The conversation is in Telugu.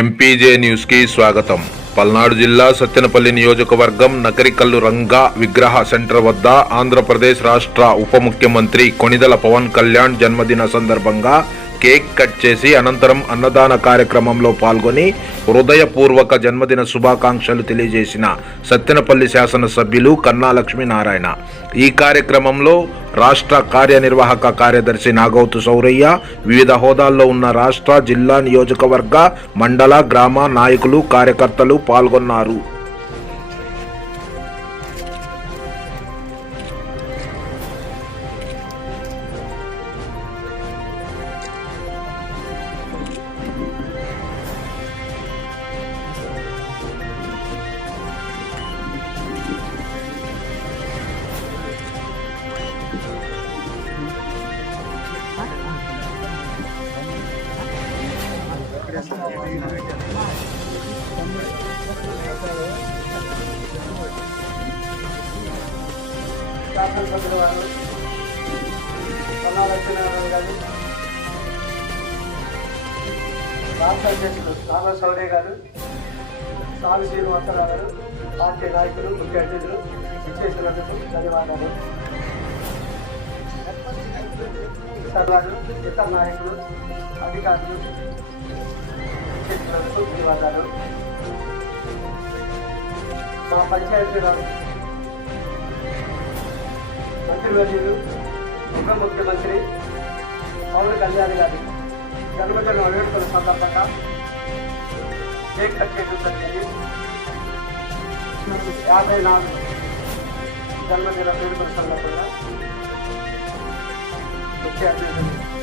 ఎంపీజే న్యూస్కి స్వాగతం. పల్నాడు జిల్లా సత్తెనపల్లి నియోజకవర్గం నకరికల్లు రంగా విగ్రహ సెంటర్ వద్ద ఆంధ్రప్రదేశ్ రాష్ట్ర ఉప ముఖ్యమంత్రి కొణిదల పవన్ కళ్యాణ్ జన్మదిన సందర్భంగా కేక్ కట్ చేసి అనంతరం అన్నదాన కార్యక్రమంలో పాల్గొని హృదయపూర్వక జన్మదిన శుభాకాంక్షలు తెలియజేసిన సత్తెనపల్లి శాసనసభ్యులు కన్నా లక్ష్మీనారాయణ ఈ కార్యక్రమంలో రాష్ట్ర కార్యనిర్వాహక కార్యదర్శి నాగౌతు సౌరయ్య వివిధ హోదాల్లో ఉన్న రాష్ట్ర జిల్లా నియోజకవర్గ మండల గ్రామ నాయకులు కార్యకర్తలు పాల్గొన్నారు. శాసనసభ్యుల వారు సమాలక్ష్మీనారాయణ గారు రాష్ట్ర అధ్యక్షులు నారా శౌర్య గారు సాలు శ్రీనివాసరావు గారు పార్టీ నాయకులు ముఖ్య అతిథులు ఇచ్చేసినందుకు ధన్యవాదాలు. సర్వాలు ఇతర నాయకులు అధికారులు ధన్యవాదాలు. మా పంచాయతీరాజ్ మంత్రివర్యులు ఉప ముఖ్యమంత్రి పవన్ కళ్యాణ్ గారి జన్మదిన వేడుకల సందర్భంగా కేక్ కట్ చేయడం జరిగింది. యాభై నాలుగు జన్మదిన వేడుకల సందర్భంగా ముఖ్య అతిథులు